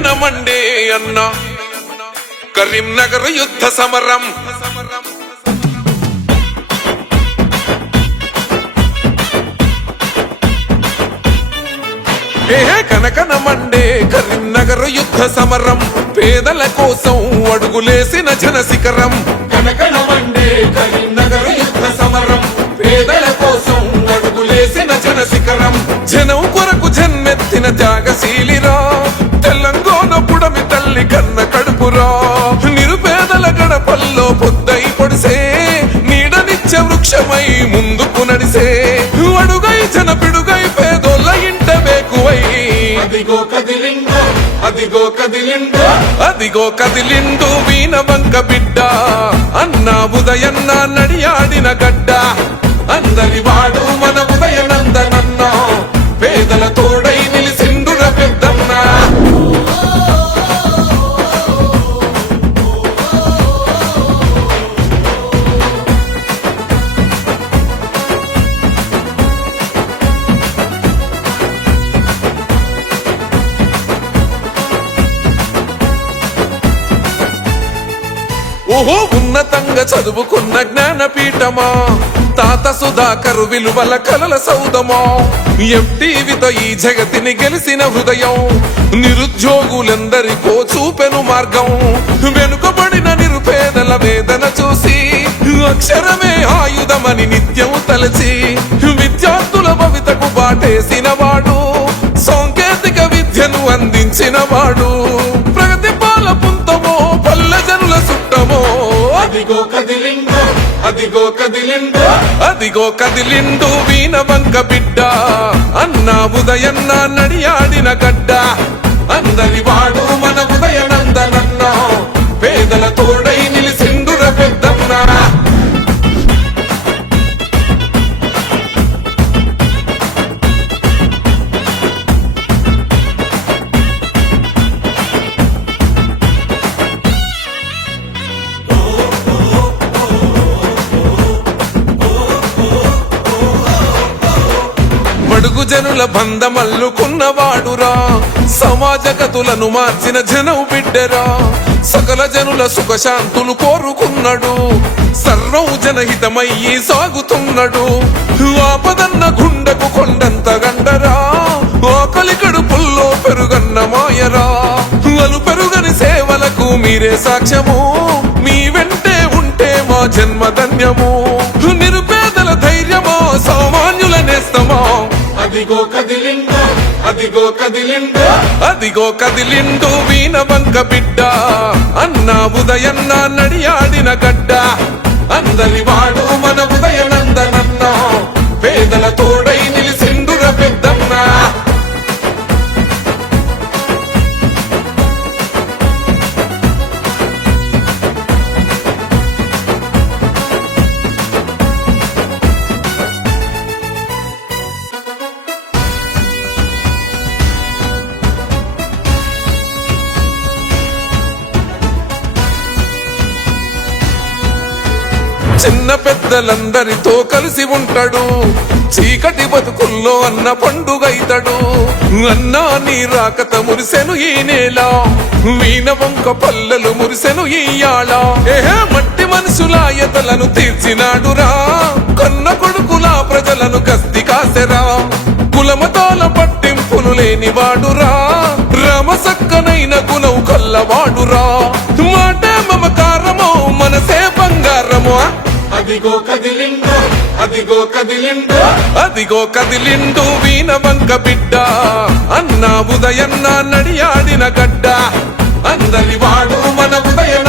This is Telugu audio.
కనకనమండే అన్న కరీంనగర్ యుద్ధ సమరం కనకనమండే కరీంనగర్ యుద్ధ సమరం పేదల కోసం అడుగులేసిన జనశిఖరం కనకనమండే కరీంనగర్ యుద్ధ సమరం పేదల కోసం అడుగులేసిన జనశిఖరం జనం కొరకు జన్మెత్తిన త్యాగశీలిరా తెలంగాణ పుడమి తల్లి కన్న కడుపురా నిరుపేదల గడపల్లో పొద్దై పొడిసే నీడనిచ్చే వృక్షమై ముందుకు నడిసే అడుగై జన పిడుగై పేదోళ్ళ ఇంట వేకువై అదిగో కదిలిండు అదిగో కదిలిండు అదిగో కదిలిండు వీణ వంక బిడ్డ అన్నా ఉదయన్న నడియాడిన గడ్డ అందరి వాడు మన ఉదయనందనన్న పేదల తోడై నిలిసిండుర పెద్దన్న ఓహో ఉన్నతంగా చదువుకున్న జ్ఞానపీఠమా తాత సుధాకరు విలువల కలల సౌదమా ఎఫ్టీవీతో ఈ జగతిని గెలిసిన హృదయం నిరుద్యోగులందరికో చూపెను మార్గం వెనుకబడిన నిరుపేదల వేదన చూసి అక్షరమే ఆయుధమని నిత్యం తలచి విద్యార్థుల భవితకు బాటేసిన వాడు సాంకేతిక విద్యను అందించిన వాడు ప్రగతి పాల పుంతమో పల్లె జనుల సుట్టమో అదిగో కదిలిండు అదిగో కదిలిండు అదిగో కదిలిండు వీణ వంక బిడ్డ అన్నా ఉదయన్న నడియాడిన గడ్డ అందరి వాడు మన ఉదయనందనన్న పేదల తోడై నిలిసిండుర పెద్దన్న బడుగు జనుల బంధమల్లుకున్నవాడురా సమాజ గతులను మార్చిన జనం బిడ్డరా సకల జనుల సుఖశాంతులు కోరుకున్నాడు సర్వం జనహితమయ్యి సాగుతున్నాడు ఆపదన్న గుండెకు కొండంత గండరా ఆకలి కడుపుల్లో పెరుగన్న మాయరా అలు పెరుగని సేవలకు మీరే సాక్ష్యము మీ వెంటే ఉంటే మా జన్మధన్యము నిరుపేదల ధైర్యమో సామాన్యుల నేస్తమో అదిగో కదిలిండు అదిగో కదిలిండు అదిగో కదిలిండు వీణ వంక బిడ్డ అన్నా ఉదయన్న నడియాడిన గడ్డ అందరి వాడు మన ఉదయనందనన్న పేదల తోడై నిలిసిండుర పెద్దన్న చిన్న పెద్దలందరితో కలిసి ఉంటాడు చీకటి బతుకుల్లో అన్న పండుగైతాడు అన్నా నీ రాకత మురిసెను ఈ నేల వీణ వంక పల్లెలు మురిసెను ఈయాళ మట్టి మనుషులాయతలను తీర్చినాడురా కన్న కొడుకులా ప్రజలను గస్తి కాసెరా కులమతాల పట్టింపులు లేని వాడురా రమసక్కనైన గుణం కల్లవాడురా మాటే మమకారమో మనసే బంగారమో అదిగో కదిలిండు అదిగో కదిలిండు అదిగో కదిలిండు వీణ వంక బిడ్డ అన్నా ఉదయన్న నడియాడిన గడ్డ అందరి వాడు మన ఉదయన